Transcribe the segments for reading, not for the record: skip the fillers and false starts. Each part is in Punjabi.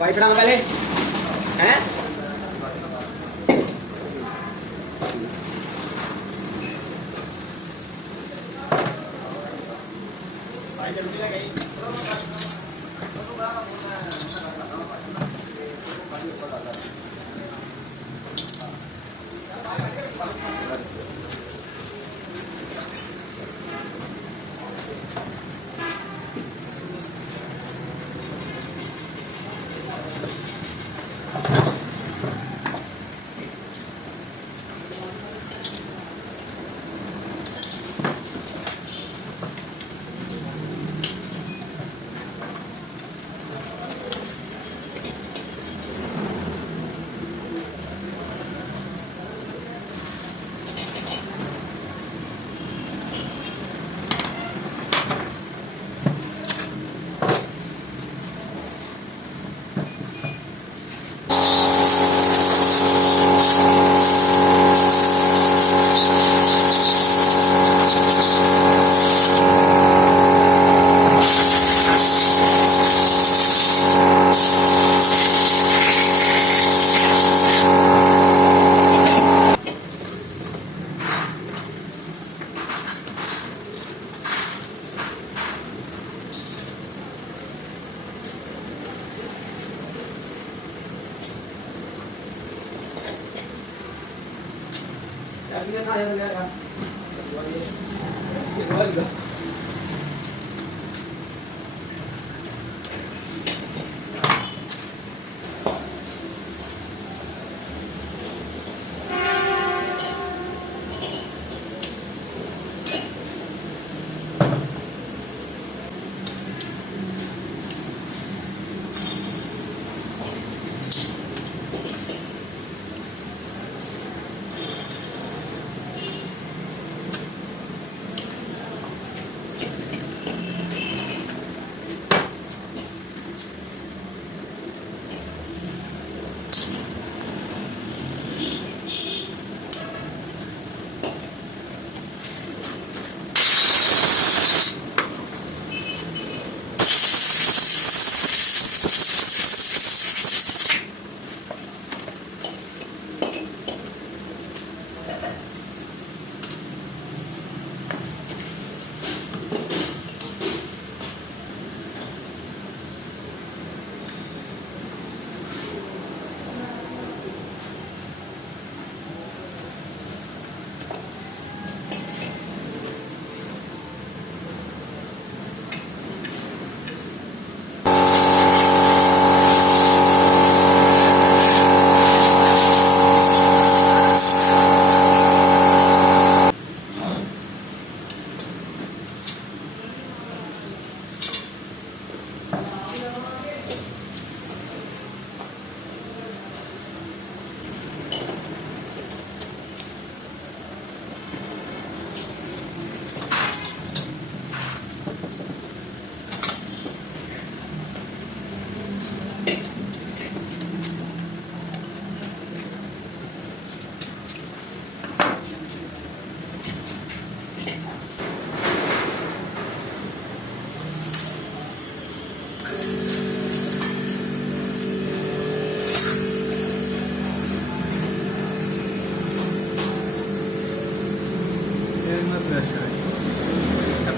पाई फड़ा पहले हैं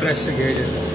pressure gauge.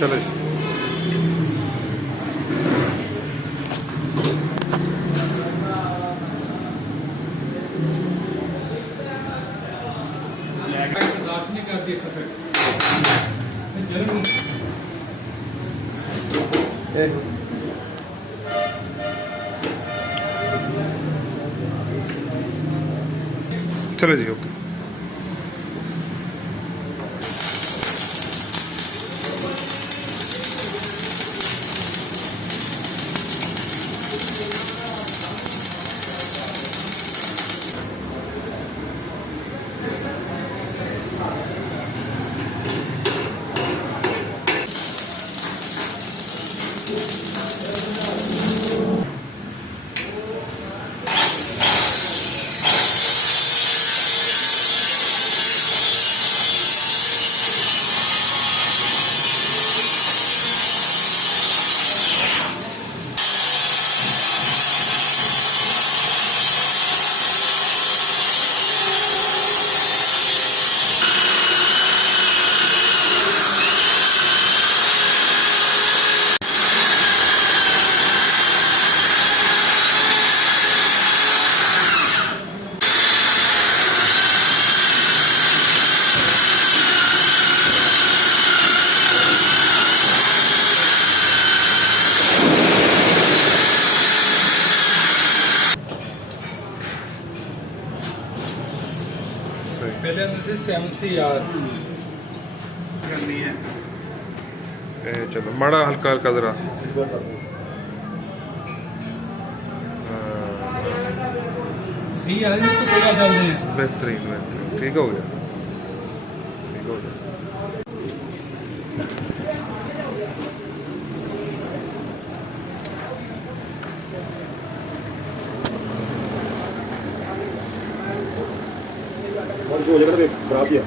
चलो जी। नहीं करती जरूर चलो जी ओके। पहले अंदर से 7C यार करनी है। चलो माड़ा हल्का हल्का जरा सही यार इसको पूरा डाल दें। बेहतरीन बेहतरीन ठीक हो गया ठीक हो गया। हो जाएगा ना खराब ही है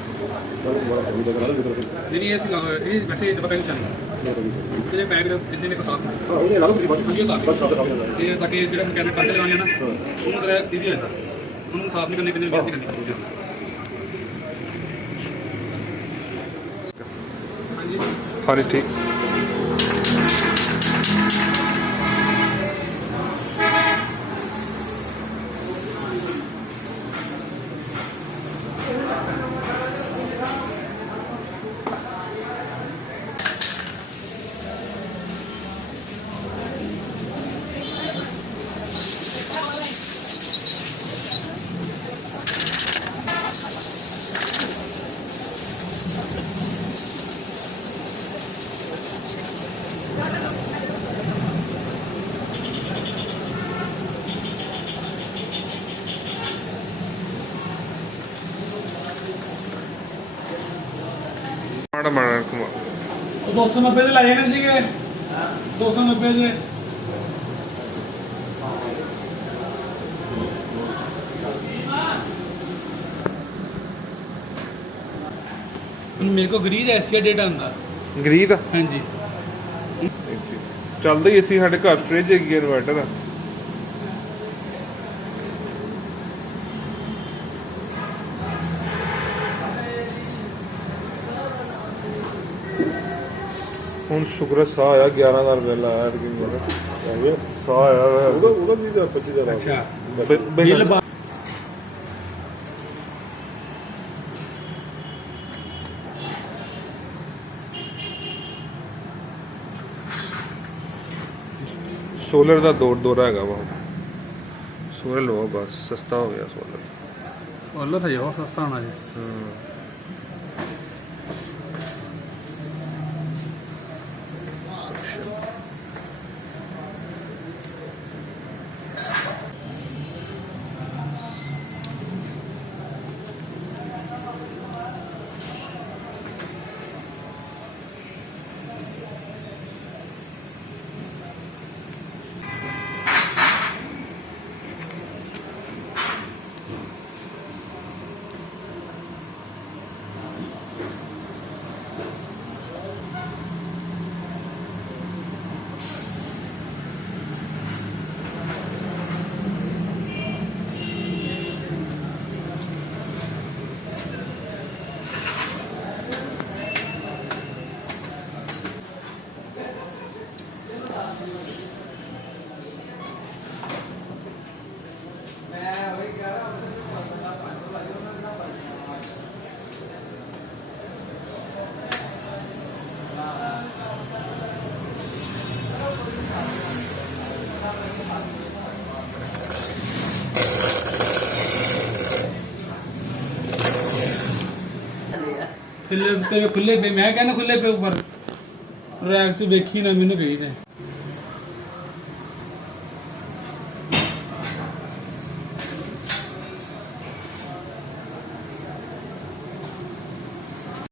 नहीं ये वैसे दबा का निशान ਜਿਹੜੇ ਬੈਗ ਦੇ ਇੰਨੇ ਨੇ ਕੋ ਸਾਫ ਹਾਂ ਉਹਨੇ ਲਾ ਦੋ ਤੁਸੀਂ ਬਾਅਦ ਇਹ ਕਾਫੀ ਬਸ ਸਾਫ ਕਾਫੀ ਜਾਂਦਾ ਇਹ ਤਾਂ ਕਿ ਜਿਹੜਾ ਮਕੈਨਿਕ ਟੱਕ ਲਗਾਉਣੇ ਆ ਨਾ ਉਹਨੂੰ ਜ਼ਰਾ ਈਜ਼ੀ ਹੋ ਜਾਂਦਾ ਉਹਨੂੰ ਸਾਫ ਨਹੀਂ ਕਰਨੀ ਕਿੰਨੀ ਮਿਹਨਤ ਕਰਨੀ ਹਾਂਜੀ हाँ जी ठीक। ਮਾੜਾ ਮਾੜਾ ਘੁਮਾ। ਉਹ 290 ਦੇ ਲਾਏ ਨੇ ਸੀਗੇ 290 ਦੇ ਮੇਰੇ ਕੋ ਗਰੀਜ ਐਸੀਆ ਡੇਟਾ ਹੁੰਦਾ ਗਰੀ ਦਾ ਹਾਂਜੀ ਚੱਲਦਾ ਹੀ ਅਸੀਂ ਸਾਡੇ ਘਰ ਫ੍ਰਿਜ ਹੈਗੀ ਇਨਵਰਟਰ ਆ। ਹੁਣ ਸ਼ੁਕਰ ਸਾਹ ਆਇਆ 11,000 ਬਿੱਲ ਆਇਆ ਕਿ ਮੇਰਾ ਸਾਹ ਆਇਆ ਉਹਦਾ 20-25,000 ਅੱਛਾ ਬਿੱਲ सोलर का दौरा है वहाँ सोलर लो बस सस्ता हो गया सोलर। सोलर है बहुत सस्ता होना जी ਥੱਲੇ ਤੇ ਖੁੱਲੇ ਪਏ, ਮੈਂ ਕਹਿੰਦਾ ਖੁੱਲੇ ਪਏ ਉੱਪਰ ਰੈਕ 'ਚ ਵੇਖੀ ਨਾ ਮੈਨੂੰ ਕਹੀ ਜਾਏ।